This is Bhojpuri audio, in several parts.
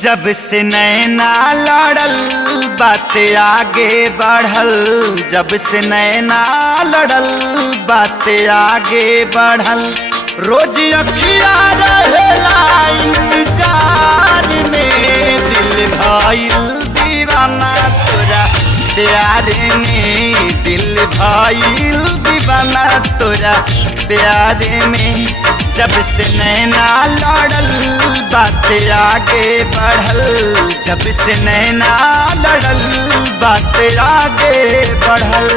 जब से नैना लड़ल बात आगे बढ़ल, जब से नैना लड़ल बात आगे बढ़ल। रोज अखिया रहेला इंतजार में, दिल भइल दीवाना तोरा प्यार में, दिल भइल दीवाना तोरा प्यार में। जब से नैना लड़ल बात आगे बढ़ल, जब से नैना लड़ल बात आगे बढ़ल।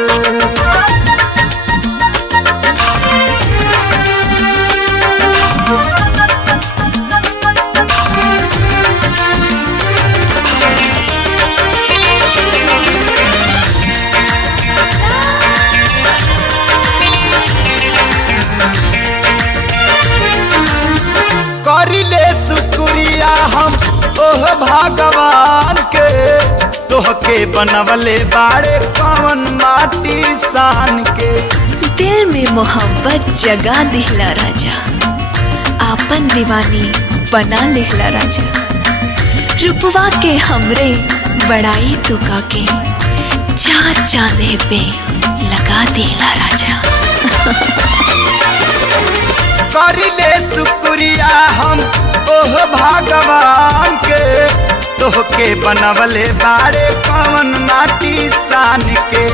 करिले शुक्रिया हम ओह भगवान के, तोहके बनवले बाड़े कौन माटी सान के। दिल में मोहब्बत जगा दिहला राजा, आपन दीवानी बना लिहला राजा। रुपवा के हमरे बड़ाई तुका के, चार चांदे पे लगा दिहला राजा। करिले शुक्रिया हम ओह भगवान के, तोहके बनवले बाड़े कौन माटी सान के।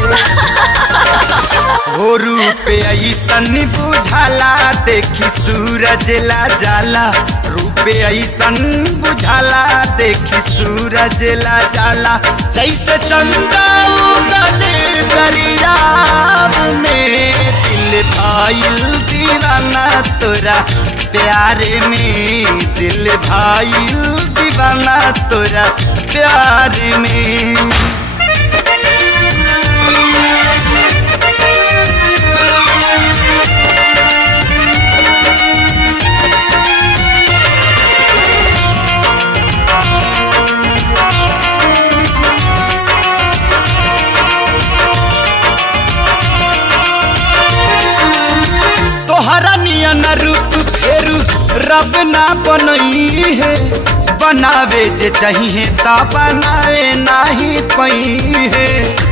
हो रूप ऐसन बुझाला देखी सूरज ला जाला, रूप ऐसन बुझाला देखी सूरज ला जाला। जैसे चंदा उगल दरियाव में, दिल भइल दीवाना तोरा प्यार में, दिल भइल दीवाना तोरा प्यार में। रूप फेरू रब ना बनई है, बनावे जे चाहिए ता बनावे नाही पई है।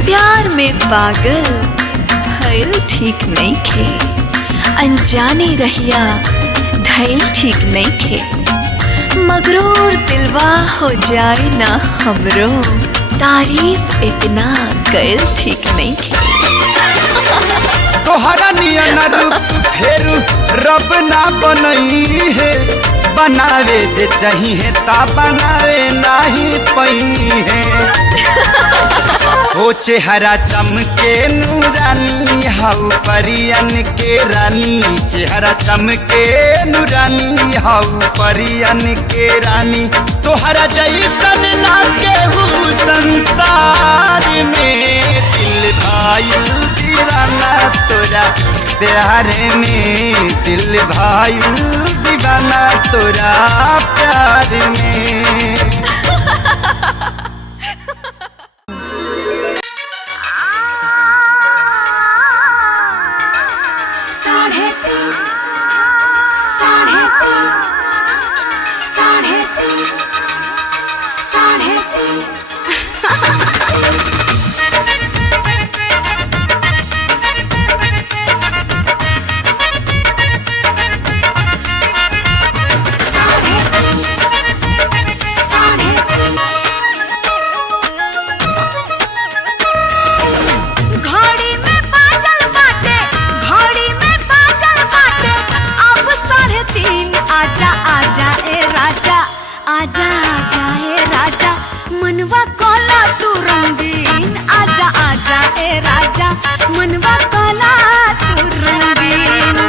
प्यार में पागल भइल ठीक नहीं खे, अनजाने रहिया धइल ठीक नहीं खे। मगरूर दिलवा हो जाए ना हमरो, तारीफ इतना कइल ठीक नहीं खे। तोहरा नियन रूप फेरू रब ना बनई है, बनावे जे चाहिए ता बनावे नाही पई है। हो चेहरा चमके नूरानी हाउ परियन के रानी, चेहरा चमके नूरानी हाउ परियन के रानी। तोहरा जैसन ना केहू संसार में, दिल भइल दीवाना तोरा प्यार में, दिल भइल दीवाना तोरा प्यार में। आजा आजा ए राजा मनवा कोला तू रंगीन, आजा आजा ए राजा मनवा कोला तू रंगीन।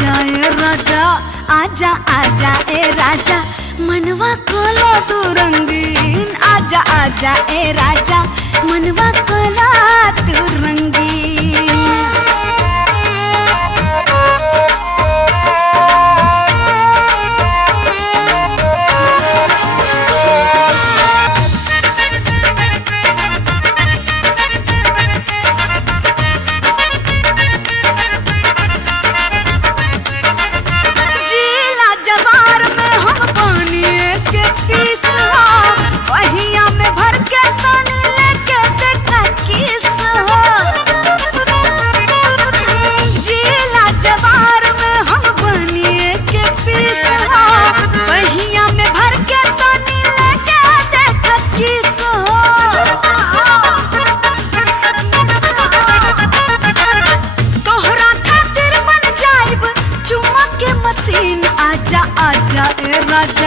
आजा ए राजा आजा आजा ए राजा मनवा कोला तू रंगीन आजा आजा ए राजा मनवा कोला तू रंगीन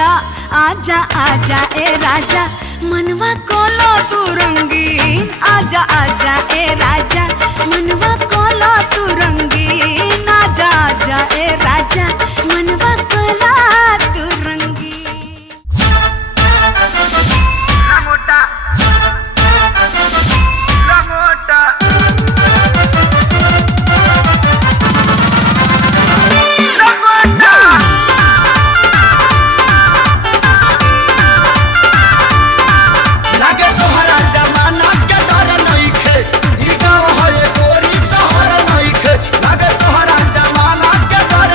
आजा आजा ए राजा मनवा कोलो तू रंगीन आजा आजा ए राजा मनवा कोलो तू रंगीन आजा आजा ए राजा मनवा कोलो तू रंगीन La mota La mota लागे तोहरा जमाना के डर नइखे ई गाँव है गोरी शहर नइखे लागे तोहरा जमाना के डर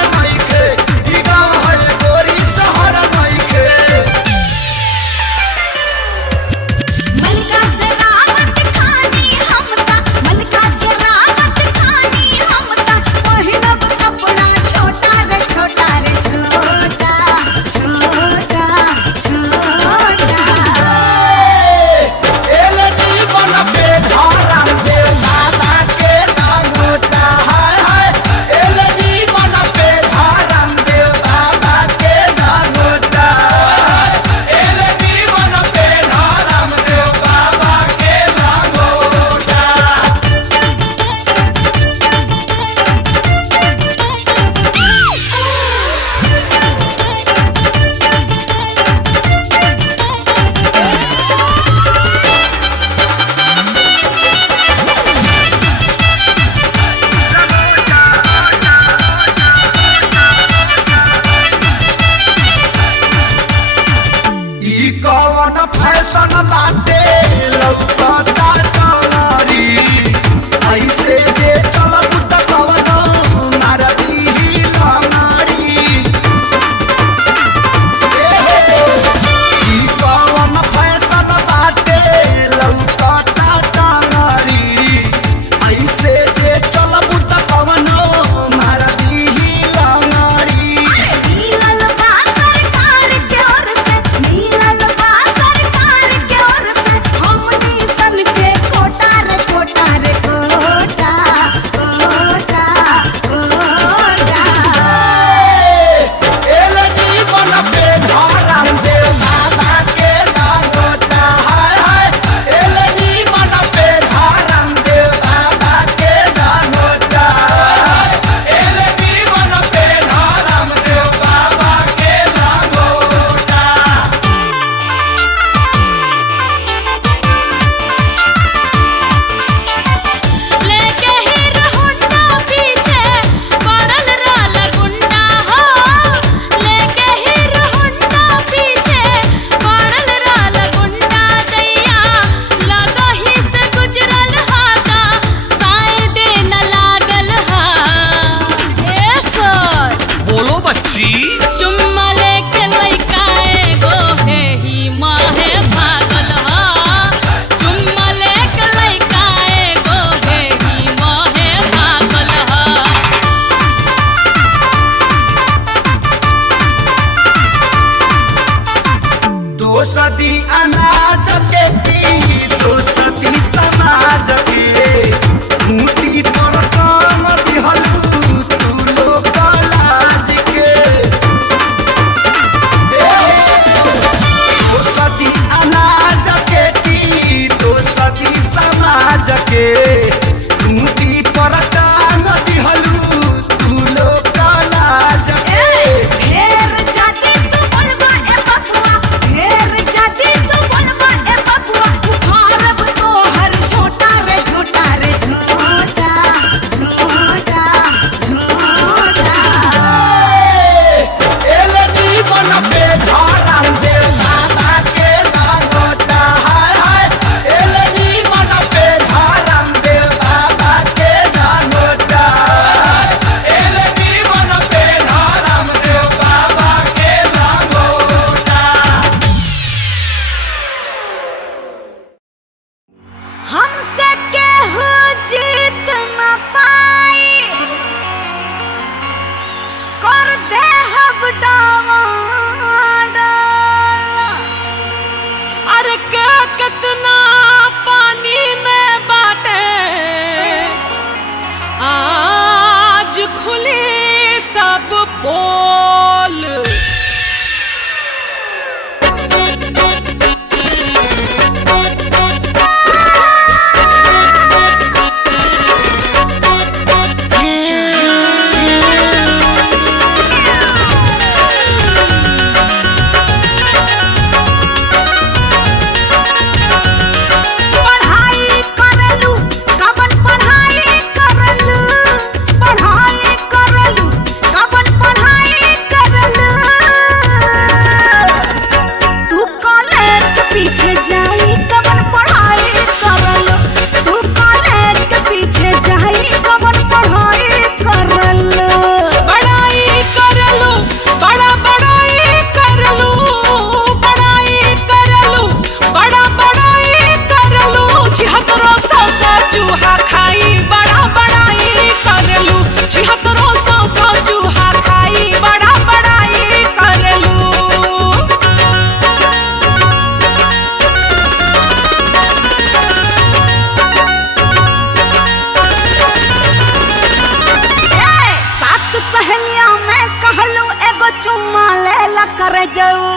चुम्मा ले कर जाऊ।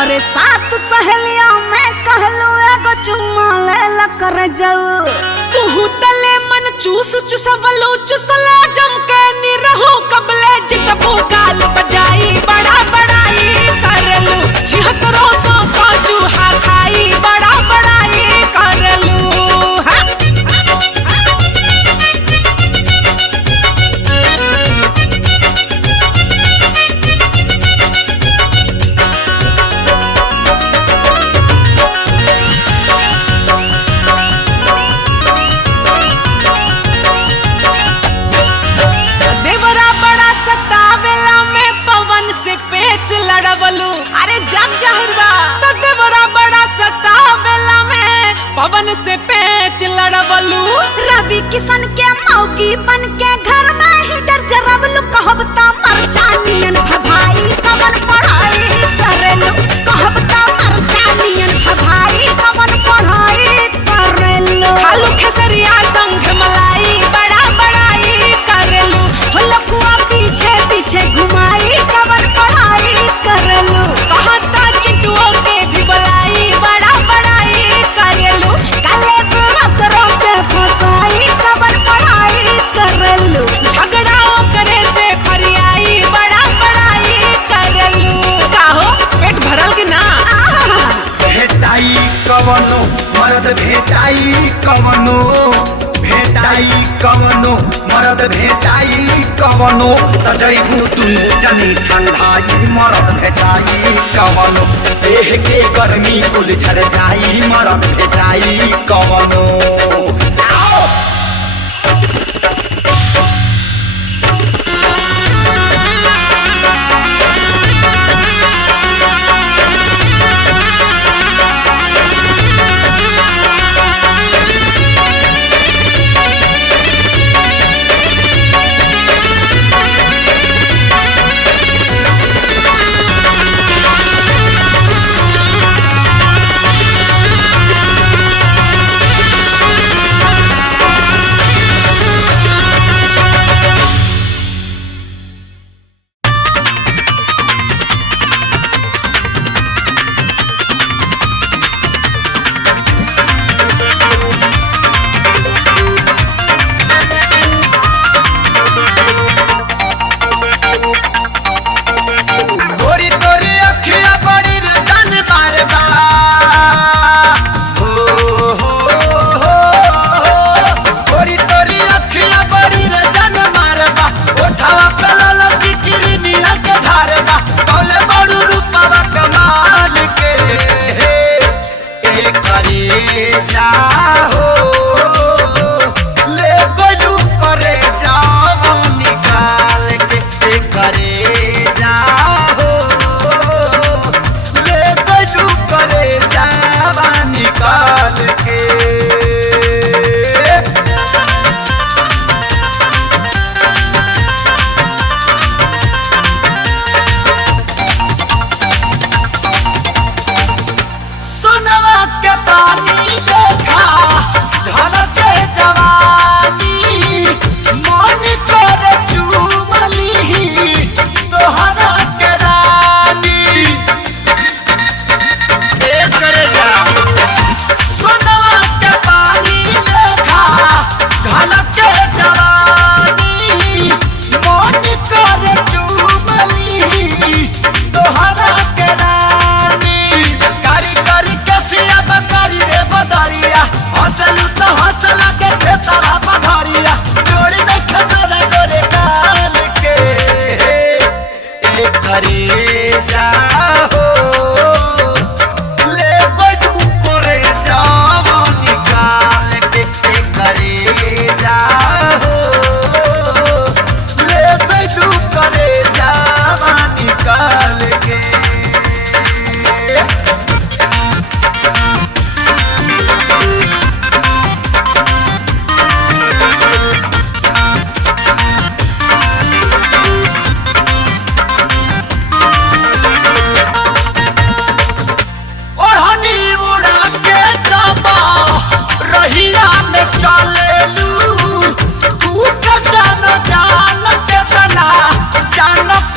अरे सात सहेलिया में कहलू एगो चुम्मा ले कर जाऊ। तू तले मन चूस चुसवलो चुसला जम के नी रहो कबले जितबो गाल बजाई बड़ा बड़ाई करलू। छिहत्तरो सौ चूहा खाई बड़ा बड़ाई करलू। लड़वलू अरे जग जहरवा तो देवरा बड़ा सतावेला में पवन से पेच लड़वलू। रवि किशन के मौगी बन के घर में ही डर जरवलू। कहब त मर जानियन भभाई कवन पढ़ाई करेलू। कहब त मर जानियन भभाई कवन पढ़ाई करेलू। खालू खेसरिया संग मलाई बड़ा बड़ाई करेलू। लपुआ पीछे पीछे घुमाई कवन पढ़ाई करेलू। कहता चिंटुओं के भी बुलाई बड़ा बड़ाई करेलू। काले बुरकरों के फसाई कवन पढ़ाई करेलू। झगड़ाओ करे से फरियाई बड़ा बड़ाई करेलू। काहो पेट भरल कि ना? भेटाई कवनो मरद भेटाई कवनो भेटाई कवनो मरद भेटाई कवनो त जइबू दुनु जनी ठंडाई मरद भेटाई कवनो देह के गर्मी कुल झर जाई मरद भेटाई कवनो।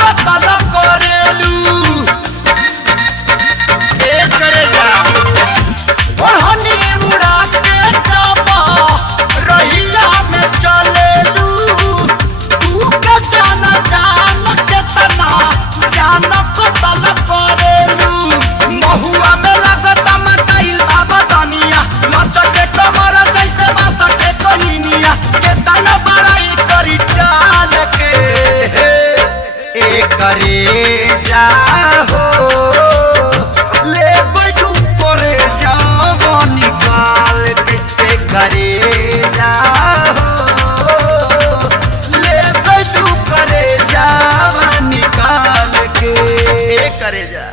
कतल करेलू करे जा ओढ़नी उड़ा के चापा रहिया में चलेलू तू के जान के तना जान कतल करेलू महुआ में लगता मटाइल बाबा दनिया लचके कमर जैसे बांस के कोइनिया के तना बड़ाई करी चाल के करे जा हो ले बैठू करे जाओ निकाल के करे जा हो ले बैठू करे जाओ निकाल के करे जा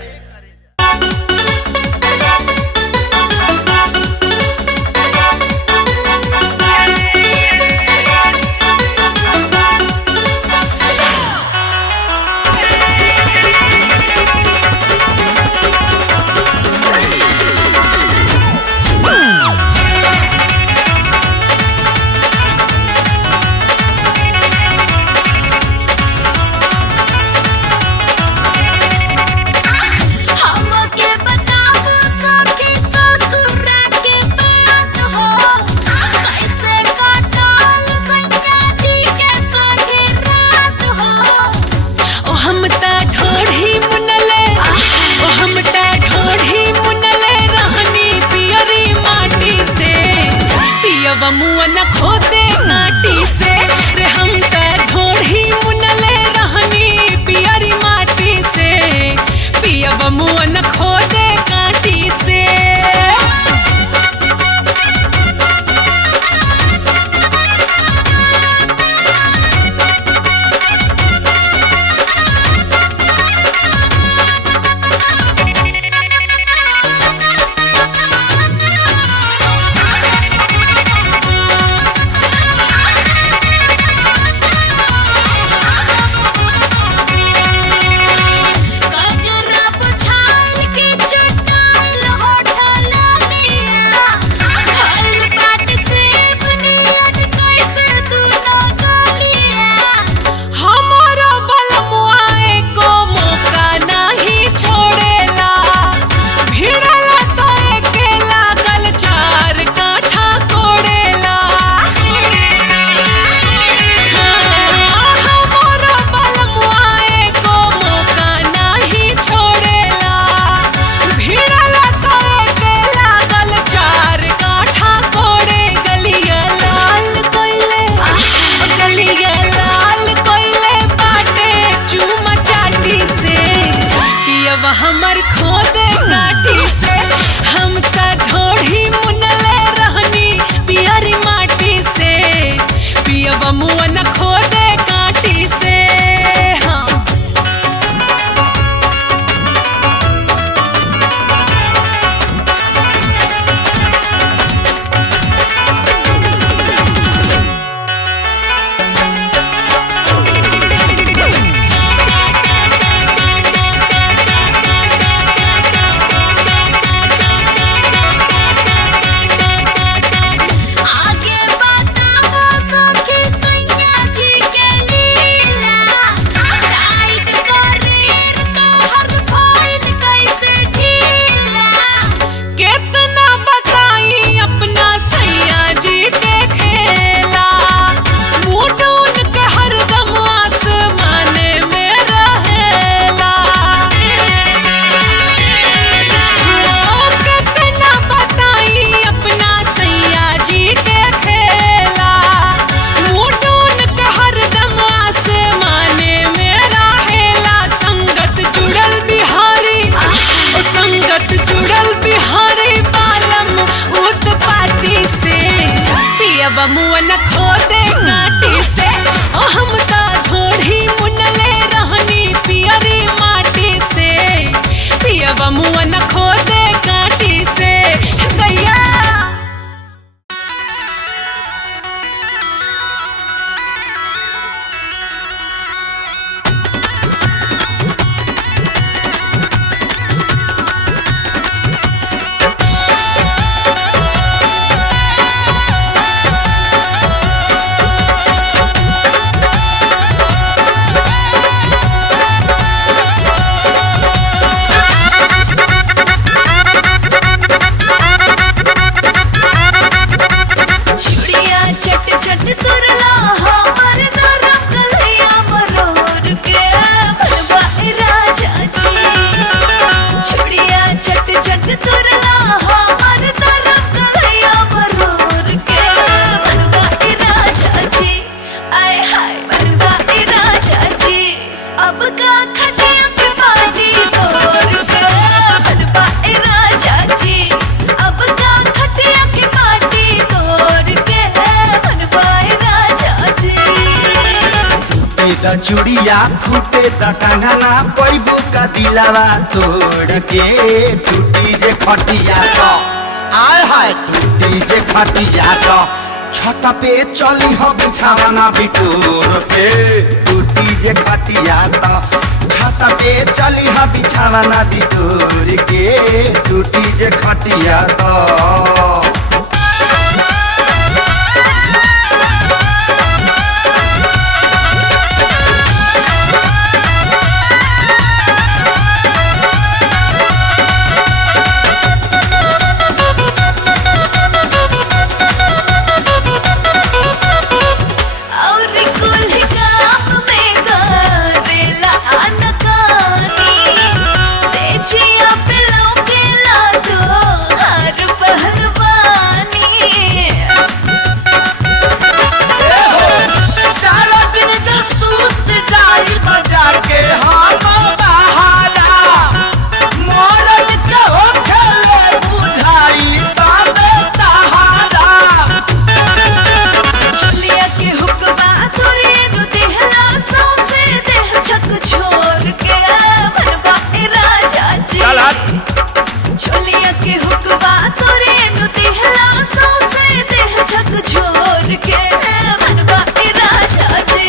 चूड़िया फूटे त कंगना पैबू का दिलावा तोड़ के टूटी जे खटिया तो आय हाय टूटी जे खटिया तो छत पे चली हो बिछावना बिटोर के टूटी जे खटिया तो छत पे चली हो बिछावना बिटोर के टूटी जे खटिया तो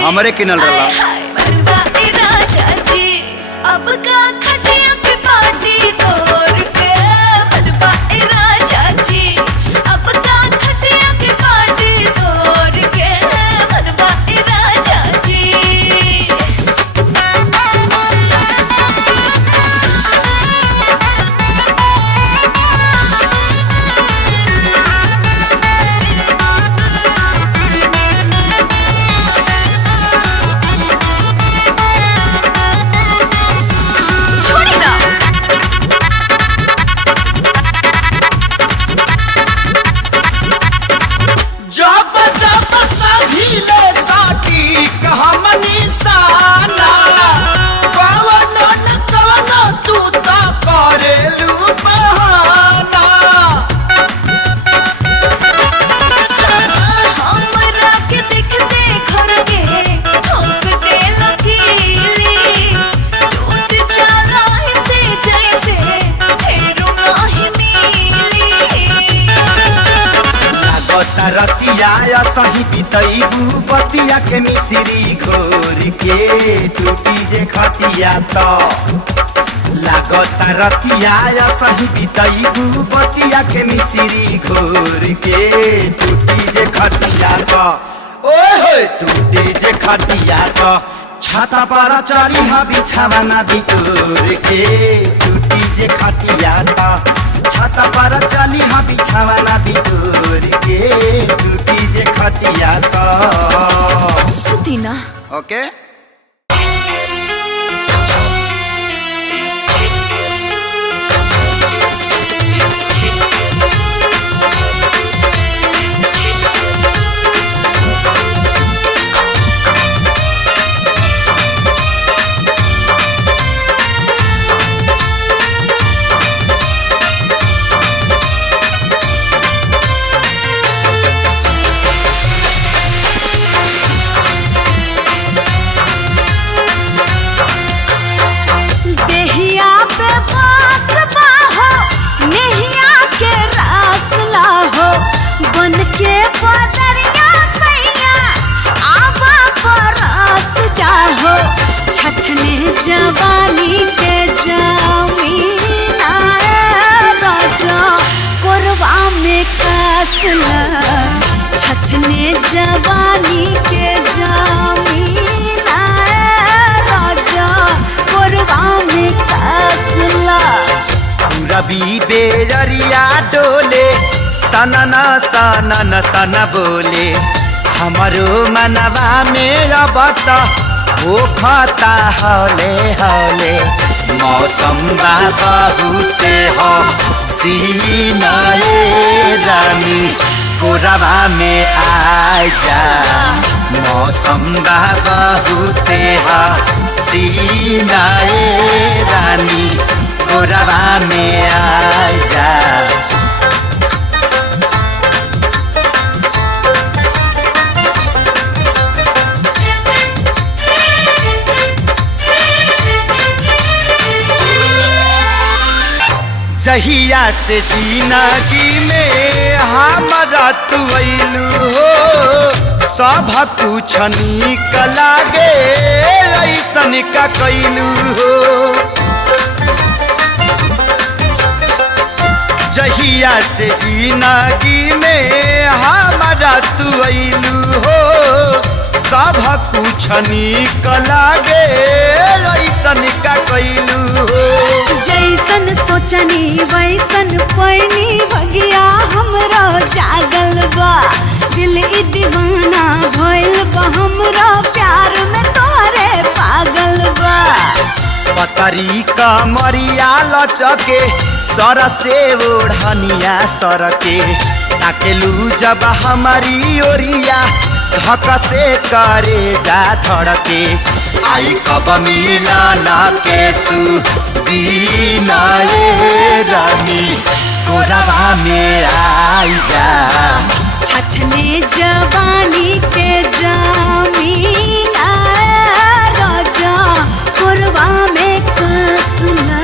हमरे किनल रहा अब का खटिया के पार्टी तोड़ के बनवा राजा जी अब का खटिया के पार्टी तोड़ के बनवा राजा जी रतिया सही बितैबू बतिया के मिश्री घोर के टूटी जे खटिया तो लागता रतिया सही बितैबू बतिया के मिश्री घोर के टूटी जे खटिया तो ओए होए टूटी जे खटिया तो छाता पर चली हा बिछावना बिटोर के टूटी जे खटिया तो छाता पर चली हा बिछावना बिटोर के टूटी जे खटिया तो सुतीना ओके जवानी के जमीन राजा कोरबा में कसला छछने जवानी के जमीन राजा कोरबा में कसला रवि बेजरिया डोले सनना सनन सन बोले हमारो मनवा मेरा बता ओ खाता हौले हौले मौसम बा बहुते हो सीनाए रानी कोरबा में आ जा मौसम बा बहुते हो सीनाए रानी कोरबा में आ जा जहिया से जिंदगी में हमारा तू अइलू हो सब कुछ नीक लागे ऐसन का कैलू हो। जहिया से जिंदगी में हमारा तू अइलू हो सब कुछ नीक लागे ऐसन का कैलू हो। जैसन सोचनी वैसन पैनी भगिया हमरो जागल बा दिल ई दीवाना भइल बा हमरो प्यार में तोरे पागल बा। पतरी का मरिया लचके सर से ओढ़निया सर के ताकेलू जब हमारी ओरिया धक से करे जा धड़के आई कब मिलाना के सुदीना ये रानी कोरबा में आई जा। छछने जवानी के जमीना राजा कोरबा में कसला।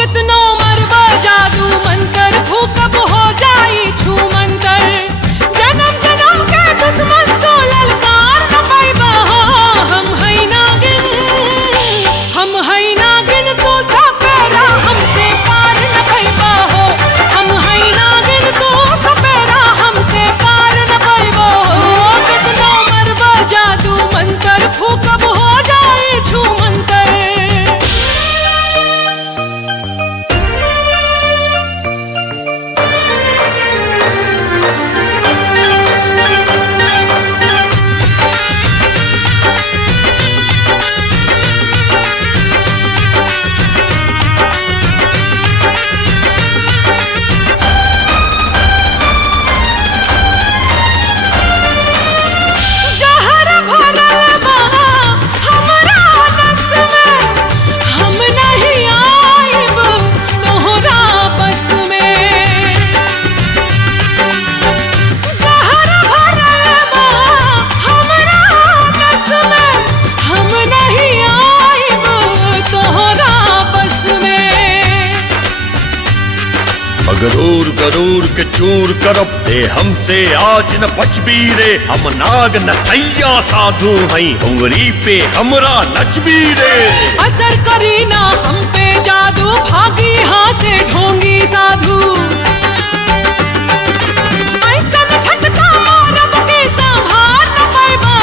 कितनो मरबा जादू मंतर भूकब हो जाई छू मंतर जन्म जन्म के दुश्मन को ललकार न पाइबा हो। हम है नागिन तो सपेरा हमसे पार न पाइबा हो। हम है नागिन तो सपेरा हमसे पार न पाइबा हो। कितनो मरबा जादू मंतर भूकब हो जाई छू मंतर। गरूर गरूर के चूर करब दे हमसे आज न बचबी रे। हम नाग नथैया साधु हई उंगली पे हमरा नचबी रे। असर करी ना हम पे जादू भागी हां से ढोंगी साधु। ऐसन झटका मारब के संभार न पाइबा।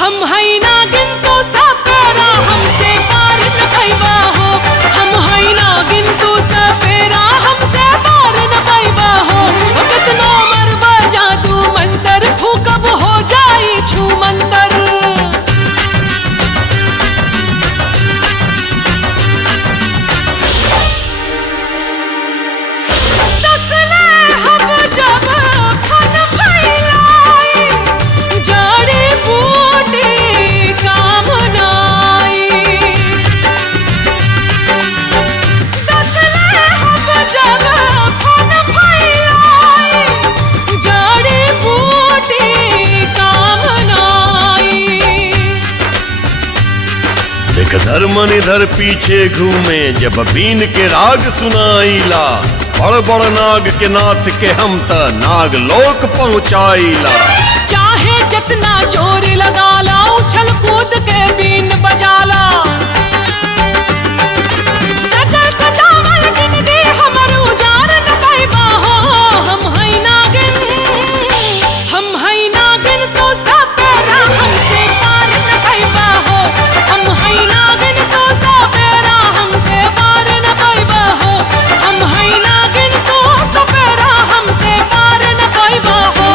हम है नागिन तो सपेरा हमसे पार न पाइबा हो। हम है नागिन तो सपेरा हमसे पार न पाइबा हो। कितनो मरबा जादू मंतर भूकब हो जाई छू मंतर। धर्मन इधर पीछे घूमे जब बीन के राग सुनाईला। बड़ बड़ नाग के नाथ के हम त नाग लोक पहुँचाईला। चाहे जितना जोर लगाला उछल कूद के बीन बजाला। सजल सजावल जिंदगी हमर उजार न पाइबा हो। हम है नागिन तो सपेरा हमसे पार न पाइबा हो। हम है नागिन तो सपेरा हमसे पार न पाइबा हो। हम है नागिन तो सपेरा हमसे पार न पाइबा हो।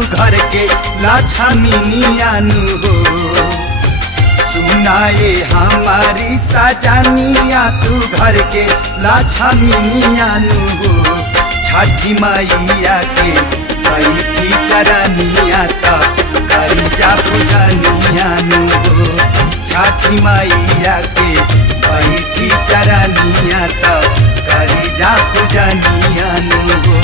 घर के लक्ष्मीनियानु हो। सुनाए हमारी सजनिया तू घर के लक्ष्मीनियानु हो। छठी मैया के बैठी चरनिया तब करी जा पूजनियानु हो। छठी मैया के बैठी चरनिया तब करी जा पूजनियानु हो।